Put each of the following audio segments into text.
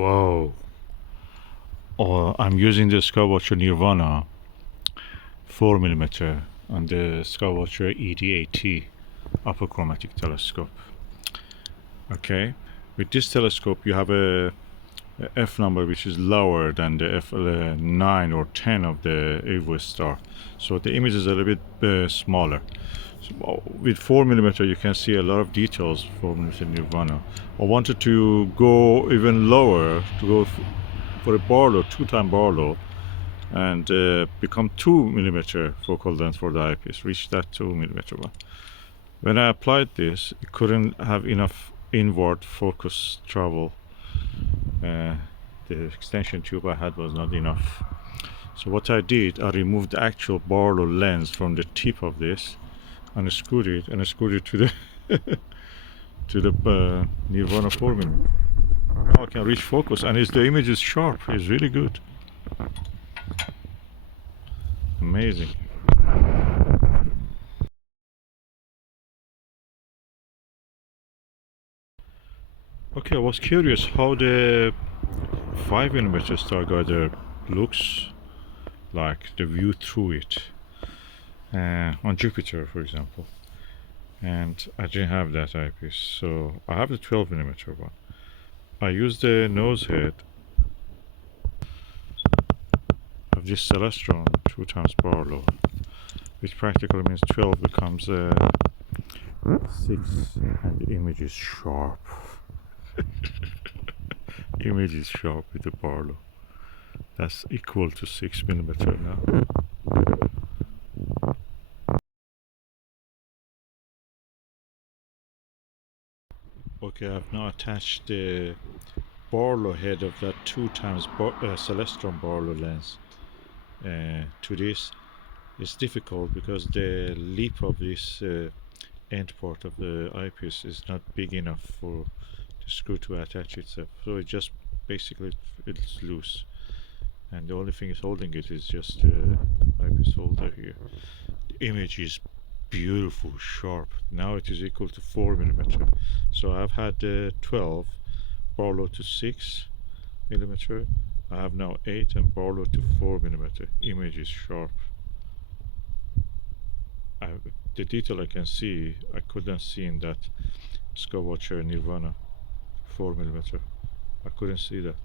Whoa. I'm using the Skywatcher Nirvana 4mm on the Skywatcher ED upper chromatic telescope. Okay, with this telescope you have a f number which is lower than the f9 or 10 of the Evo star, so the image is a little bit smaller. So with 4mm you can see a lot of details from the Nirvana. I wanted to go even lower, to go for a Barlow, 2-time Barlow, and become 2mm focal length for the eyepiece, reach that 2mm one. When I applied this, it couldn't have enough inward focus travel. The extension tube I had was not enough. So what I did, I removed the actual Barlow lens from the tip of this and screwed it to the to the Nirvana 4mm. Now I can reach focus, and the image is sharp. It's really good. Amazing. Okay, I was curious how the 5mm Starguider looks like, the view through it on Jupiter, for example. And I didn't have that eyepiece, so I have the 12mm one. I used the nose head of this Celestron 2-times Barlow, which practically means 12 becomes 6, and the image is sharp. Image is sharp with the Barlow. That's equal to 6mm now. Okay, I've now attached the Barlow head of that 2-times Celestron Barlow lens to this. It's difficult because the lip of this end part of the eyepiece is not big enough for the screw to attach itself, so it just basically it's loose, and the only thing is holding it is just the eyepiece holder here. The image is beautiful, sharp. Now it is equal to 4mm. So I've had 12 Barlow to 6mm. I have now 8 and Barlow to 4mm. Image is sharp. The detail I can see, I couldn't see in that Skywatcher Nirvana 4mm. I couldn't see that.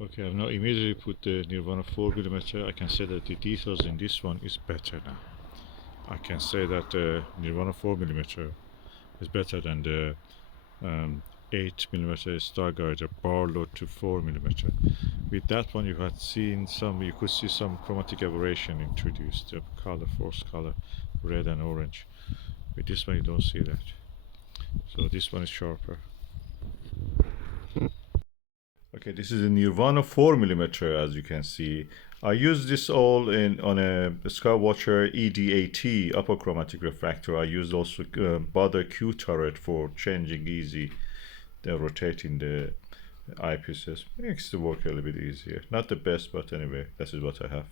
Okay, I've now immediately put the Nirvana 4mm. I can say that the details in this one is better now. I can say that the Nirvana 4mm is better than the 8mm Starguider Barlow to 4mm. With that one you could see some chromatic aberration introduced, the color, force color, red and orange. With this one you don't see that. So this one is sharper. Okay, this is a Nirvana 4mm, as you can see. I used this all on a Skywatcher ED upper chromatic refractor. I used also Bother Q turret for changing easy, rotating the eyepieces. Makes the work a little bit easier. Not the best, but anyway, this is what I have.